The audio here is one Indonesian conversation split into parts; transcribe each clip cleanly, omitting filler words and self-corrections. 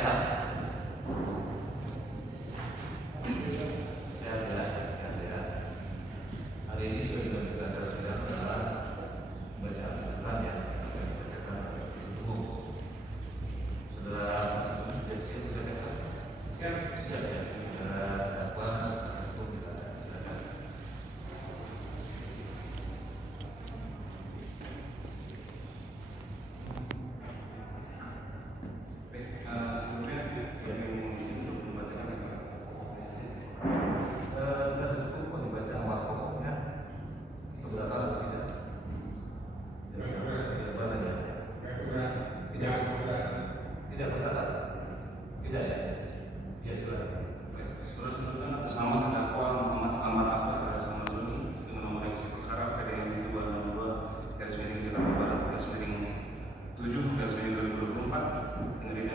sehat? Sehat ya, sehat ya. Hari ini sudah kita adalah bacaan Al-Quran ya, bacakan tubuh. Saudara sudah siap bacakan? Siap ya. Saudara apa pun kita silakan.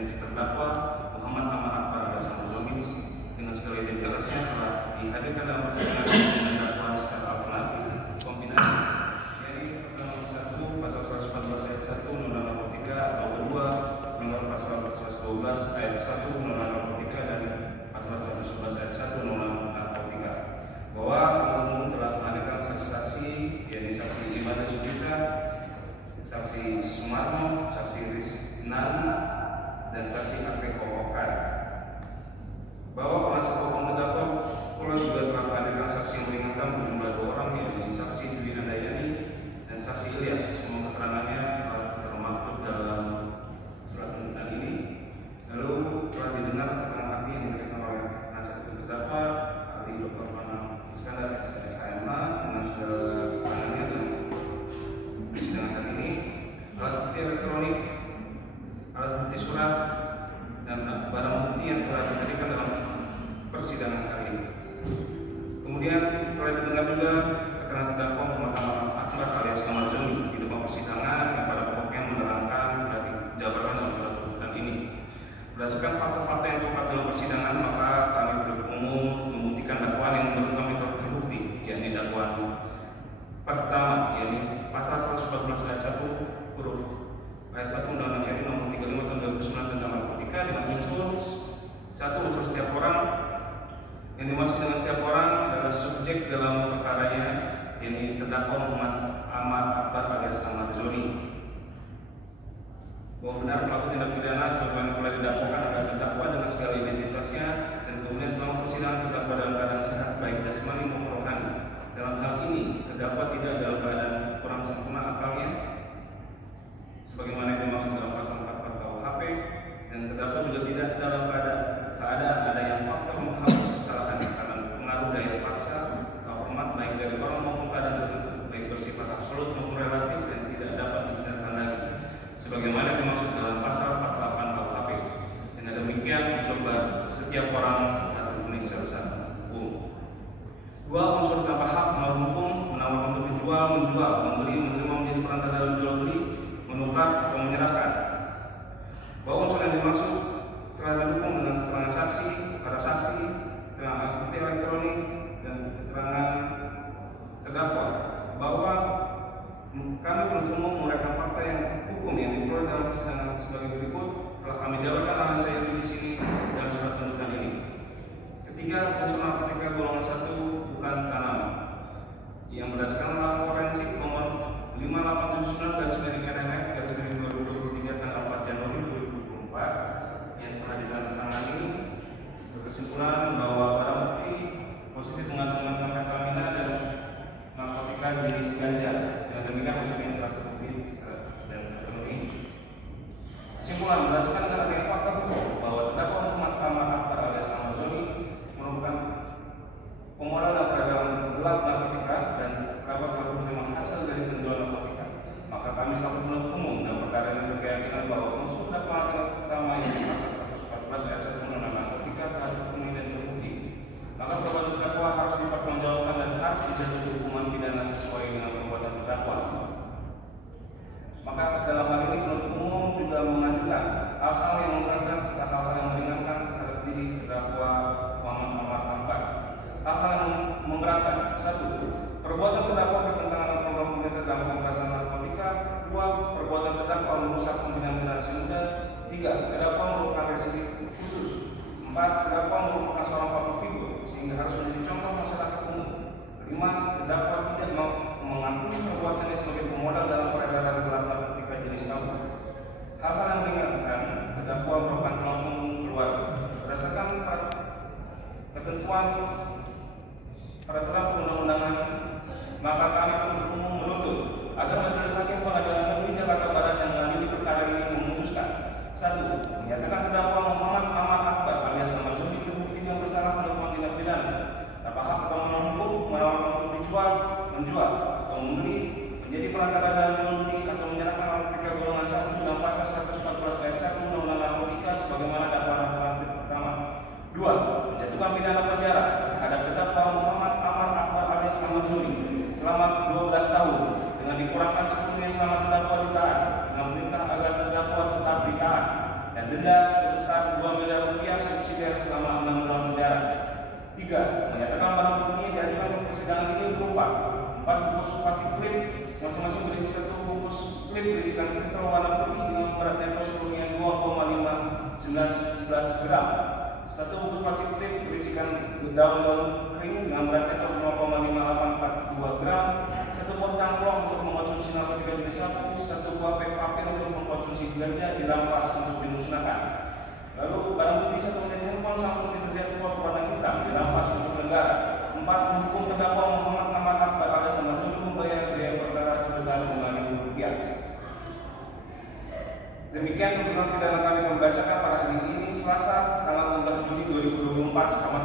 Terdakwa Muhammad Amar Akbar alias Ahmad Zoni dengan segala identitasnya telah dihadirkan dalam persidangan dengan dakwaan secara alternatif kombinasi yaitu nomor 1 pasal 114 ayat 1 Undang-Undang Nomor 3 atau kedua melanggar pasal 112 ayat 1 Undang-Undang Nomor 3 dan pasal 111 ayat 1 Undang-Undang Nomor 3 bahwa penuntut umum telah menghadirkan saksi-saksi yakni saksi Ibadah Sujita, saksi Sumarno, saksi Riznali dan saksi Afri Kokokan. Bahwa penasihat hukum terdakwa pula juga telah menghadirkan saksi yang meringankan berjumlah 2 orang yaitu saksi Dwi Handayani dan saksi Ilyas. Semua keterangannya telah termaktub dalam surat tuntutan ini. Lalu telah didengar keterangan ahli yang diberikan oleh penasihat hukum terdakwa ahli Dr. Fanam Iskandar SHMH dengan segala keterangannya dalam persidangan kali ini. Alat bukti elektronik, alat bukti surat, dan barang bukti yang telah diberikan dalam persidangan kali ini. Kemudian telah didengar juga keterangan terdakwa Muhammad Amar Akbar alias Ahmad Zoni di depan persidangan yang pada pokoknya menerangkan dan dijabarkan dalam surat tuntutan ini. Berdasarkan fakta-fakta yang terungkap dalam persidangan, maka kami penuntut umum membuktikan dakwaan yang menurut kami telah terbukti, yakni dakwaan pertama, yakni pasal 114 ayat 1 huruf ayat 1 Undang-Undang RI Nomor 35 Tahun 2009 tentang narkotika dengan unsur unsur setiap orang yang dimaksud dengan setiap orang adalah subjek dalam perkaranya, yakni terdakwa Muhammad Amar Akbar alias Ahmad Zoni. Bahwa benar pelaku tindak pidana sebagaimana telah didakwakan adalah terdakwa dengan segala identitasnya dan kemudian selama persidangan terdakwa dalam keadaan sehat baik jasmani maupun rohani. Dalam hal ini terdakwa tidak dalam keadaan kurang sempurna akalnya sebagaimana yang dimaksud dalam pasal 44 KUHP, dan terdakwa juga tidak dalam keadaan ada yang faktor menghapus kesalahan karena pengaruh daya paksa atau hormat baik dari orang maupun keadaan tertentu baik bersifat absolut maupun relatif dan tidak dapat dihindarkan lagi sebagaimana dimaksud dalam pasal 48 KUHP. Dan demikian unsur setiap orang atau Indonesia secara hukum. 2. Unsur tanpa hak melawan hukum menawarkan untuk menjual, membeli, menerima menjadi perantara dalam jual beli, menukar atau menyerahkan. Bahwa unsur yang dimaksud telah didukung dengan keterangan saksi, para saksi, keterangan alat bukti elektronik, dan keterangan terdakwa. Bahwa kami penuntut umum menguraikan fakta yang hukum yang diperoleh dalam persidangan sebagai berikut telah kami jabarkan analisa itu di sini dalam surat tuntutan ini. Ketiga, unsur narkotika golongan 1 bukan tanaman yang berdasarkan laporan forensik nomor 5879/NMF/2023 tanggal 4 Januari 2024 yang telah ditandatangani berkesimpulan bahwa barang bukti positif mengandung amfetamina dan narkotika jenis ganja. Dengan demikian unsur ini telah terbukti dan terpenuhi. Kesimpulan berdasarkan adanya fakta hukum bahwa terdakwa Muhammad Amar Akbar alias Ahmad Zoni merupakan pemoral dan pedagang gelap narkotika dan terdapat menerima hasil dari penjualan narkotika, maka kami selaku penuntut umum dan perkara ini berkeyakinan bahwa unsur dakwaan pertama ini pasal 114 ayat 1 Undang-Undang Narkotika telah terpenuhi dan terbukti. Maka perbuatan terdakwa harus dipertanggungjawabkan dan harus dijatuhi hukuman pidana sesuai dengan perbuatan terdakwa. Maka dalam hal ini penuntut umum juga mengajukan hal-hal yang memberatkan serta hal-hal yang meringankan terhadap diri terdakwa Muhammad Amar Akbar. Hal-hal yang memberatkan: 1. Perbuatan terdakwa bertentangan dengan program pemerintah dalam pemberantasan narkotika. 2. Perbuatan terdakwa merusak pembinaan generasi muda. 3. Terdakwa merupakan residivis ketentuan peraturan perundang-undangan, maka kami penuntut umum menuntut agar Majelis Hakim Pengadilan Negeri Jakarta Barat yang mengadili perkara ini memutuskan: 1. Menyatakan terdakwa Muhammad Amar Akbar alias Ahmad Zuni terbukti dengan bersalah melakukan tindak pidana tanpa hak atau menolak hukum, menawarkan untuk dijual, menjual, atau membeli, menjadi perantara dalam jual beli atau menyerahkan narkotika golongan 1 dalam pasal 114 ayat 1 Undang-Undang Narkotika sebagaimana dakwaan alternatif pertama. 2. Menjatuhkan pidana penjara terhadap terdakwa Muhammad Amar Akbar alias Ahmad Zuni selama 12 tahun dengan dikurangkan sepenuhnya selama terdakwa ditahan, dengan perintah agar terdakwa tetap ditahan, dan denda sebesar 2 miliar rupiah subsidiar selama 6 bulan penjara. 3. Menyatakan barang bukti yang diajukan ke persidangan ini berupa 4 bungkus plastik klip, masing-masing berisi 1 bungkus klip berisikan kristal warna putih dengan berat neto seluruhnya 2,511 gram, 1 bungkus plastik klip berisikan daun-daun kering dengan berat neto 0,5842 gram, 1 buah cangklong untuk mengkonsumsi narkotika jenis 1 buah pek papir untuk mengkonsumsi ganja dirampas untuk dimusnahkan. Lalu barang bukti 1 unit handphone Samsung T3 Sport warna hitam dirampas untuk negara. 4. Menghukum terdakwa Muhammad Amar Akbar alias Ahmad Zuni membayar biaya perkara sebesar Rp5.000. Demikian tuntutan pidana kami membacakan pada hari ini Selasa tanggal 16 Juli 2024. Selamat